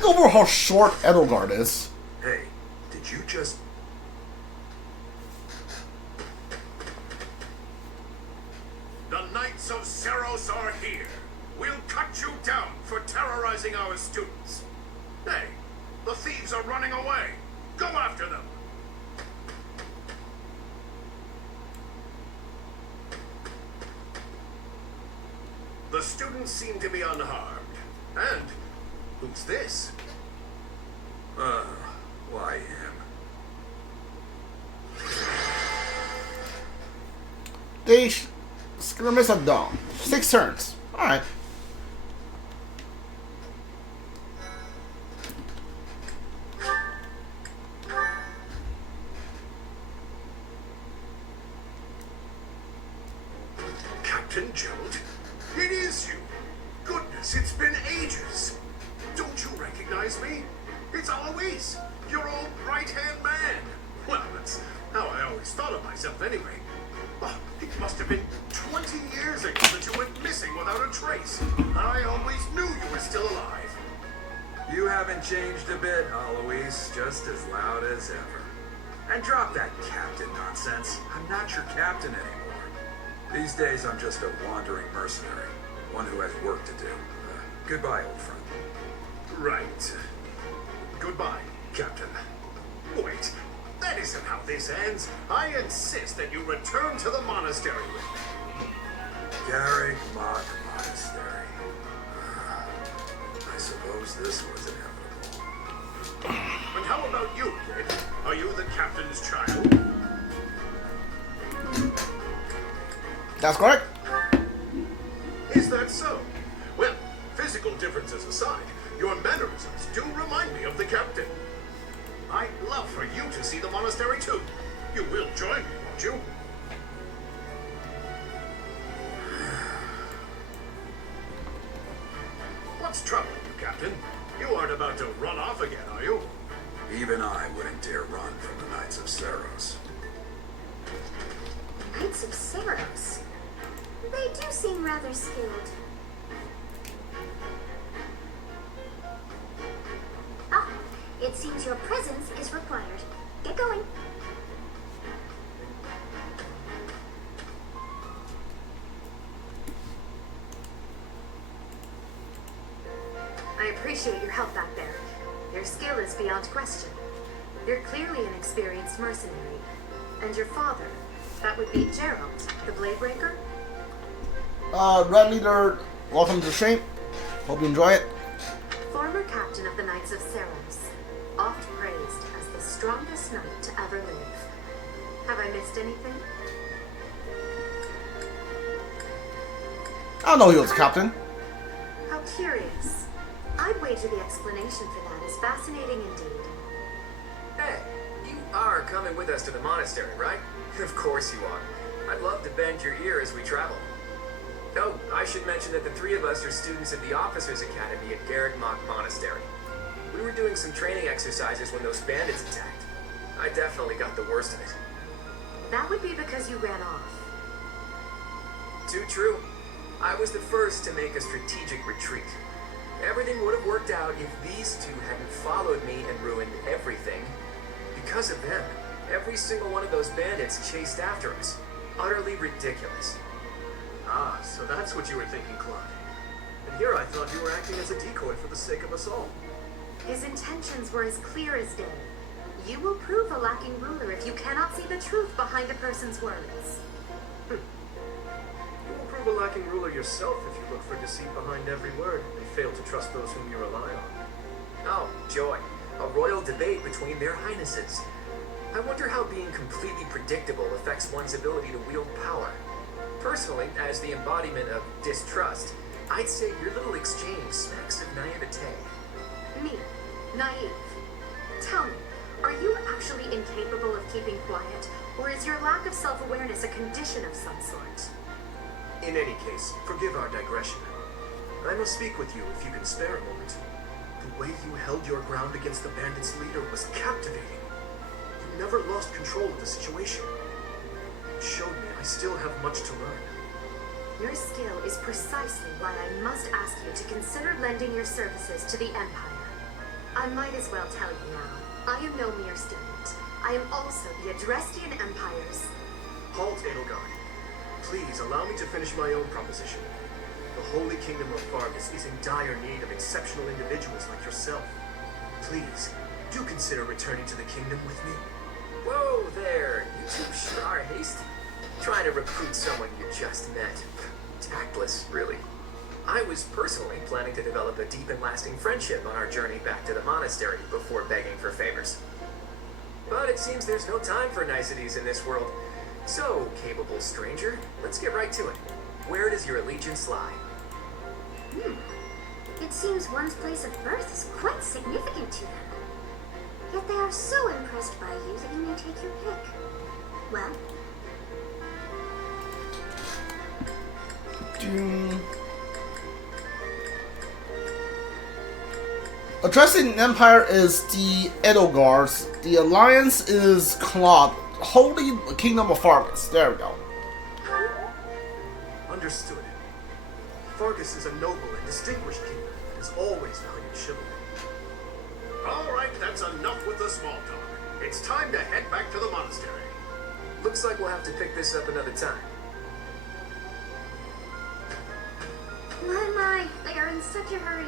look over how short Edelgard is. Hey, did you just... The Knights of Seros are here. We'll cut you down for terrorizing our students. Hey, the thieves are running away. Go after them. The students seem to be unharmed. And who's this? Why him? They skirmish at dawn. 6 turns. Alright. Captain Gerald? It is you. Goodness, it's been ages. Don't you recognize me? It's Alois, your old right-hand man. Well, that's how I always thought of myself anyway. Oh, it must have been 20 years ago that you went missing without a trace. I always knew you were still alive. You haven't changed a bit, Alois. Just as loud as ever. And drop that captain nonsense. I'm not your captain anymore. These days, I'm just a wandering mercenary. One who has work to do. Goodbye, old friend. Right. Goodbye, Captain. Wait, that isn't how this ends. I insist that you return to the monastery with me. Garreg Mach Monastery. I suppose this was inevitable. And how about you, kid? Are you the captain's child? That's correct. Is that so? Well, physical differences aside, your mannerisms do remind me of the captain. I'd love for you to see the monastery too. You will join me, won't you? What's troubling you, Captain? You aren't about to run off again, are you? Even I wouldn't dare run from the Knights of Seros. Knights of Seros? They do seem rather skilled. Ah, it seems your presence is required. Get going. I appreciate your help back there. Your skill is beyond question. You're clearly an experienced mercenary. And your father, that would be Gerald, the Bladebreaker? Red Leader, welcome to the stream. Hope you enjoy it. Former captain of the Knights of Seros, oft praised as the strongest knight to ever live. Have I missed anything? I know he was captain. How curious. I'd wager the explanation for that is fascinating indeed. Hey, you are coming with us to the monastery, right? Of course you are. I'd love to bend your ear as we travel. Oh, I should mention that the three of us are students at the Officers Academy at Garreg Mach Monastery. We were doing some training exercises when those bandits attacked. I definitely got the worst of it. That would be because you ran off. Too true. I was the first to make a strategic retreat. Everything would have worked out if these two hadn't followed me and ruined everything. Because of them, every single one of those bandits chased after us. Utterly ridiculous. Ah, so that's what you were thinking, Claude. And here I thought you were acting as a decoy for the sake of us all. His intentions were as clear as day. You will prove a lacking ruler if you cannot see the truth behind a person's words. You will prove a lacking ruler yourself if you look for deceit behind every word and fail to trust those whom you rely on. Oh, joy. A royal debate between their highnesses. I wonder how being completely predictable affects one's ability to wield power. Personally, as the embodiment of distrust, I'd say your little exchange smacks of naivete. Me, naive. Tell me, are you actually incapable of keeping quiet, or is your lack of self-awareness a condition of some sort? In any case, forgive our digression. I must speak with you if you can spare a moment. The way you held your ground against the bandits' leader was captivating. You never lost control of the situation. It showed me I still have much to learn. Your skill is precisely why I must ask you to consider lending your services to the Empire. I might as well tell you now. I am no mere student. I am also the Adrestian Empire's... Halt, Edelgard. Please allow me to finish my own proposition. The Holy Kingdom of Fargus is in dire need of exceptional individuals like yourself. Please, do consider returning to the kingdom with me. Whoa there, you two sure are hasty. Trying to recruit someone you just met. Tactless, really. I was personally planning to develop a deep and lasting friendship on our journey back to the monastery before begging for favors. But it seems there's no time for niceties in this world. So, capable stranger, let's get right to it. Where does your allegiance lie? It seems one's place of birth is quite significant to them. Yet they are so impressed by you that you may take your pick. Well, addressing Empire is the Edelgards. The Alliance is Claude. Holy Kingdom of Fargus. There we go. Understood. Fargus is a noble and distinguished kingdom that has always valued chivalry. All right, that's enough with the small talk. It's time to head back to the monastery. Looks like we'll have to pick this up another time. my, they are in such a hurry.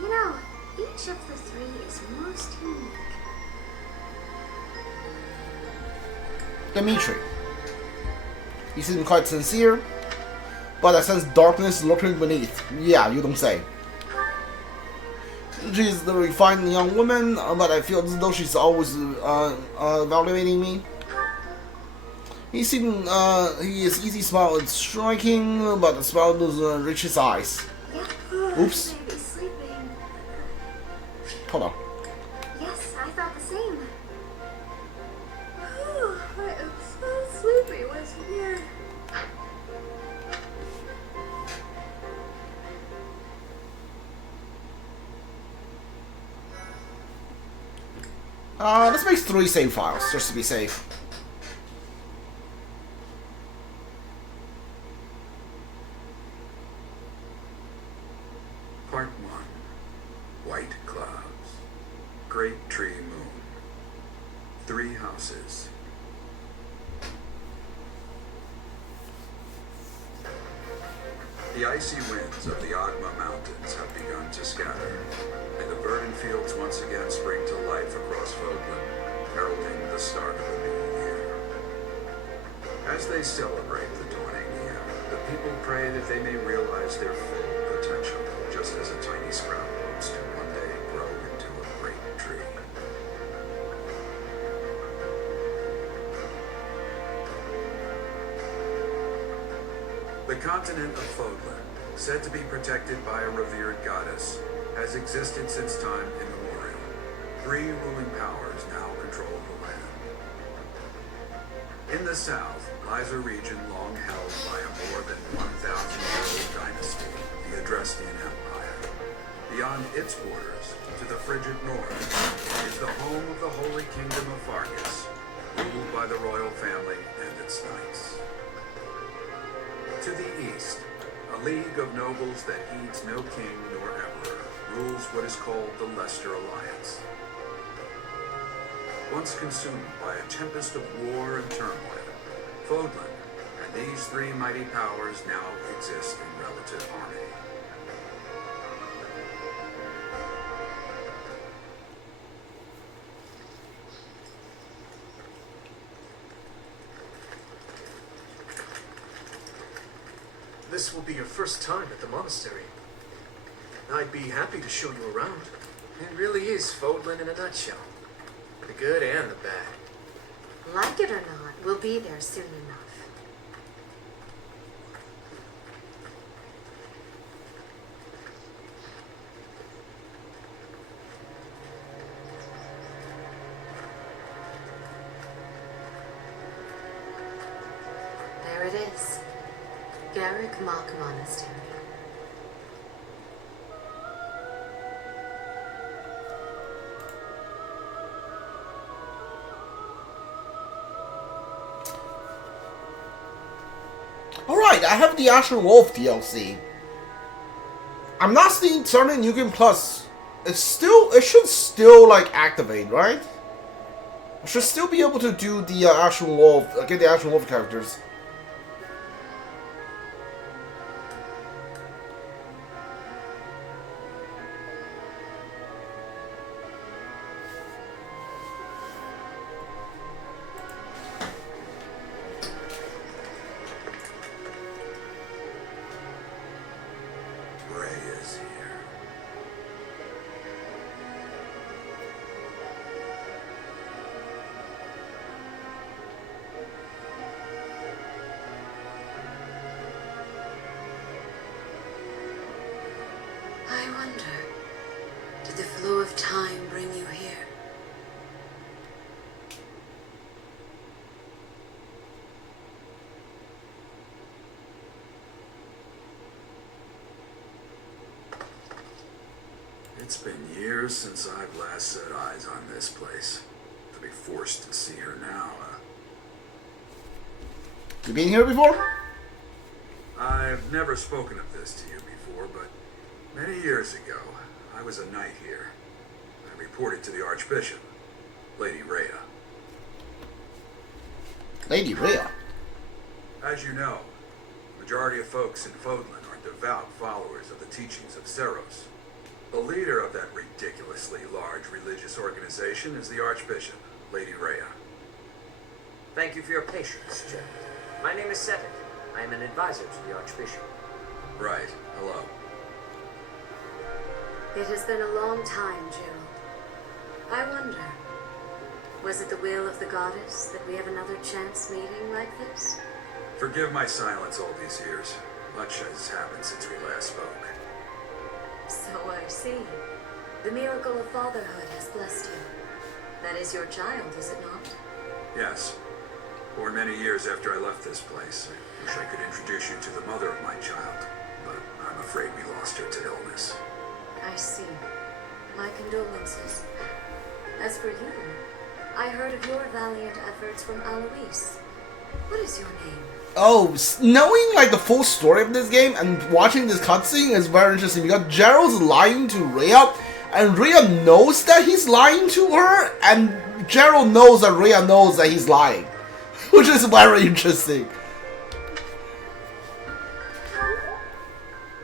You know, each of the three is most unique. Dimitri. He seems quite sincere, but I sense darkness lurking beneath. Yeah, you don't say. She's the refined young woman, but I feel as though she's always evaluating me. He is easy smile and striking, but the smile doesn't reach his eyes. Oops. Maybe sleeping. Hold on. Yes, I thought the same. I am so sleepy once here. Let's make 3 save files, just to be safe. Part 1. White clouds. Great tree moon. 3 houses. The icy winds of the Agma Mountains have begun to scatter, and the verdant fields once again spring to life across Fódlan, heralding the start of a new year. As they celebrate the dawning year, the people pray that they may realize their full potential, just as a tiny sprout hopes to one day grow into a great tree. The continent of Fódlan, said to be protected by a revered goddess, has existed since time immemorial. 3 ruling powers now control the land. In the south lies a region long held by a more than 1,000-year-old dynasty, the Adrestian Empire. Beyond its borders, to the frigid north, is the home of the Holy Kingdom of Fargus, ruled by the royal family and its knights. To the east, a league of nobles that heeds no king nor emperor rules what is called the Leicester Alliance. Once consumed by a tempest of war and turmoil, Fódlan and these 3 mighty powers now exist in relative harmony. This will be your first time at the monastery. I'd be happy to show you around. It really is Fódlan in a nutshell. The good and the bad. Like it or not, we'll be there soon enough. There it is. Garreg Mach Monastery. Alright, I have the Ashen Wolf DLC. I'm not seeing certain New Game Plus it should still like activate, right? I should still be able to do the actual wolf, get the actual wolf characters. I wonder, did the flow of time bring you here? It's been years since I've last set eyes on this place. To be forced to see her now, You been here before? I've never spoken of this to you before, but many years ago, I was a knight here. I reported to the Archbishop, Lady Rhea. Lady Rhea. As you know, the majority of folks in Fódlan are devout followers of the teachings of Seros. The leader of that ridiculously large religious organization is the Archbishop, Lady Rhea. Thank you for your patience, Gerald. My name is Cedric. I am an advisor to the Archbishop. Right. Hello. It has been a long time, Gerald. I wonder, was it the will of the goddess that we have another chance meeting like this? Forgive my silence all these years. Much has happened since we last spoke. So I see. The miracle of fatherhood has blessed you. That is your child, is it not? Yes. Born many years after I left this place. I wish I could introduce you to the mother of my child, but I'm afraid we lost her to illness. I see. My condolences. As for you, I heard of your valiant efforts from Alois. What is your name? Oh, knowing like the full story of this game and watching this cutscene is very interesting because Gerald's lying to Rhea, and Rhea knows that he's lying to her, and Gerald knows that Rhea knows that he's lying, which is very interesting.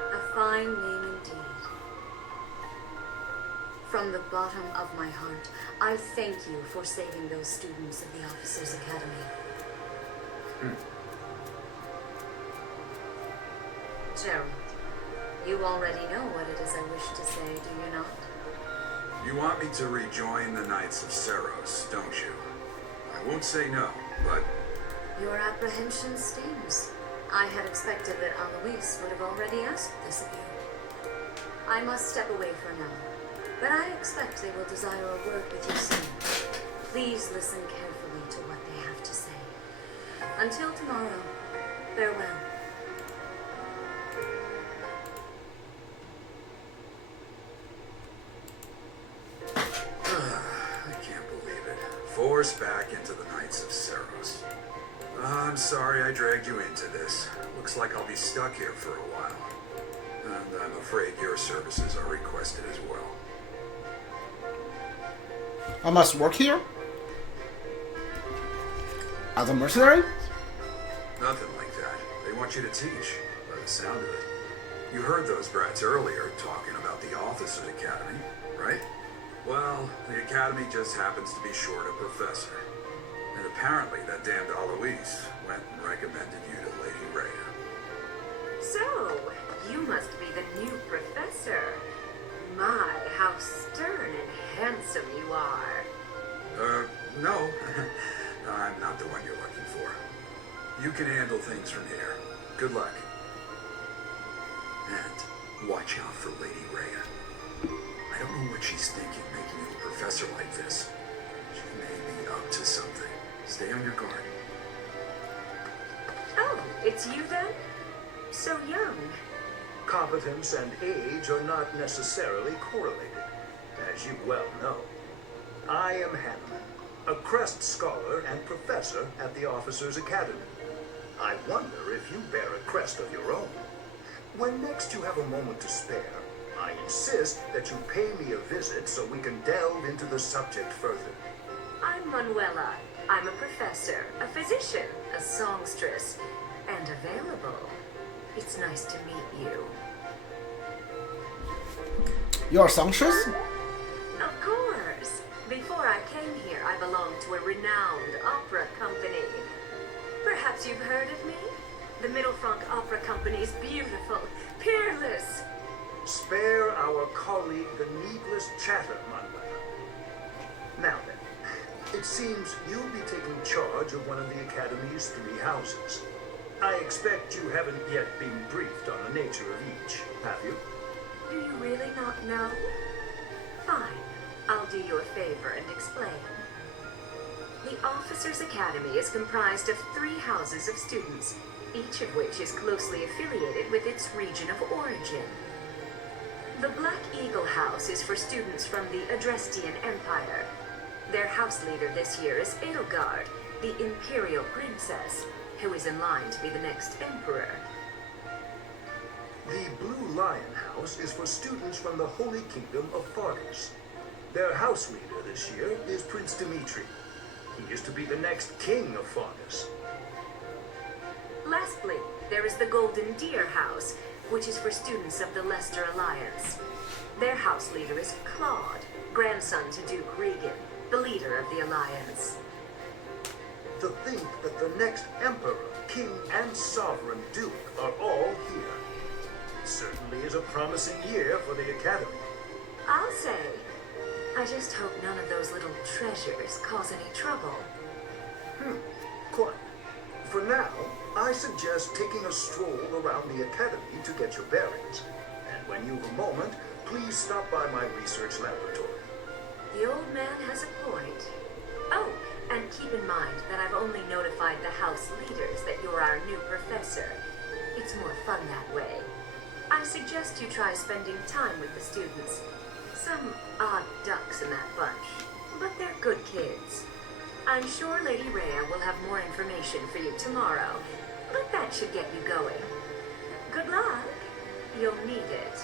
A fine name indeed. From the bottom of my heart, I thank you for saving those students of the Officers' Academy. Gerald, you already know what it is I wish to say, do you not? You want me to rejoin the Knights of Seros, don't you? I won't say no, but... Your apprehension stings. I had expected that Alois would have already asked this of you. I must step away for now, but I expect they will desire a word with you soon. Please listen carefully to what they have to say. Until tomorrow, farewell. I can't believe it. Forced back into the Knights of Seros. I'm sorry I dragged you into this. Looks like I'll be stuck here for a while. And I'm afraid your services are requested as well. I must work here? As a mercenary? Nothing like that. They want you to teach, by the sound of it. You heard those brats earlier talking about the Officers' Academy, right? Well, the Academy just happens to be short a professor. And apparently that damned Alois went and recommended you to Lady Rhea. So, you must be the new professor. My, how stern and handsome you are. No. I'm not the one you're looking for. You can handle things from here. Good luck. And watch out for Lady Rhea. I don't know what she's thinking making you a professor like this. She may be up to something. Stay on your guard. Oh, it's you then? So young. Competence and age are not necessarily correlated, as you well know. I am Hanneman, a Crest Scholar and Professor at the Officers' Academy. I wonder if you bear a crest of your own. When next you have a moment to spare, I insist insist that you pay me a visit so we can delve into the subject further. I'm Manuela. I'm a professor, a physician, a songstress, and available. It's nice to meet you. You're a songstress? Of course. Before I came here, I belonged to a renowned opera company. Perhaps you've heard of me? The Middlefranc Opera Company's beautiful, peerless. Spare our colleague the needless chatter, Manuela. Now then, it seems you'll be taking charge of one of the Academy's 3 houses. I expect you haven't yet been briefed on the nature of each, have you? Do you really not know? Fine. I'll do you a favor and explain. The Officers' Academy is comprised of 3 houses of students, each of which is closely affiliated with its region of origin. The Black Eagle House is for students from the Adrestian Empire. Their house leader this year is Edelgard, the Imperial Princess, who is in line to be the next Emperor. The Blue Lion House is for students from the Holy Kingdom of Fargus. Their house leader this year is Prince Dimitri. He is to be the next king of Fargus. Lastly, there is the Golden Deer House, which is for students of the Leicester Alliance. Their house leader is Claude, grandson to Duke Regan, the leader of the Alliance. To think that the next Emperor, King, and Sovereign Duke are all here. Certainly is a promising year for the Academy. I'll say. I just hope none of those little treasures cause any trouble. Quite. For now, I suggest taking a stroll around the Academy to get your bearings. And when you've a moment, please stop by my research laboratory. The old man has a point. Oh, and keep in mind that I've only notified the house leaders that you're our new professor. It's more fun that way. I suggest you try spending time with the students. Some odd ducks in that bunch, but they're good kids. I'm sure Lady Rhea will have more information for you tomorrow, but that should get you going. Good luck. You'll need it.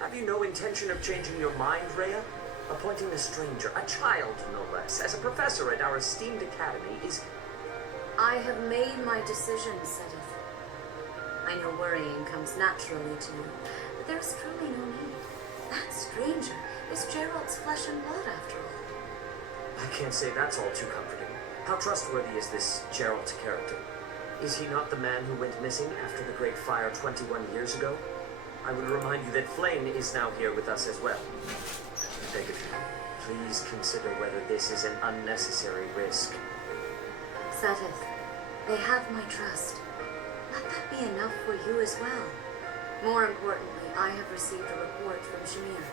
Have you no intention of changing your mind, Rhea? Appointing a stranger, a child no less, as a professor at our esteemed academy is... I have made my decision, Sedith. I know worrying comes naturally to you, but there's truly no need. That stranger is Gerald's flesh and blood, after all. I can't say that's all too comforting. How trustworthy is this Gerald character? Is he not the man who went missing after the Great Fire 21 years ago? I would remind you that Flame is now here with us as well. I beg of you, please consider whether this is an unnecessary risk. Sedith, they have my trust. Let that be enough for you as well. More importantly, I have received a report from Shamir.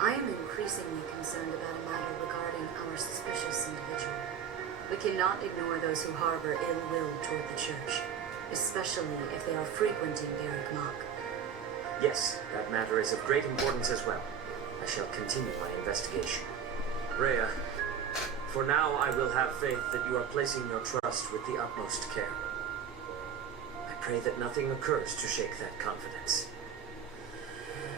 I am increasingly concerned about a matter regarding our suspicious individual. We cannot ignore those who harbor ill will toward the church, especially if they are frequenting Garreg Mach. Yes, that matter is of great importance as well. I shall continue my investigation. Rhea, for now I will have faith that you are placing your trust with the utmost care. I pray that nothing occurs to shake that confidence.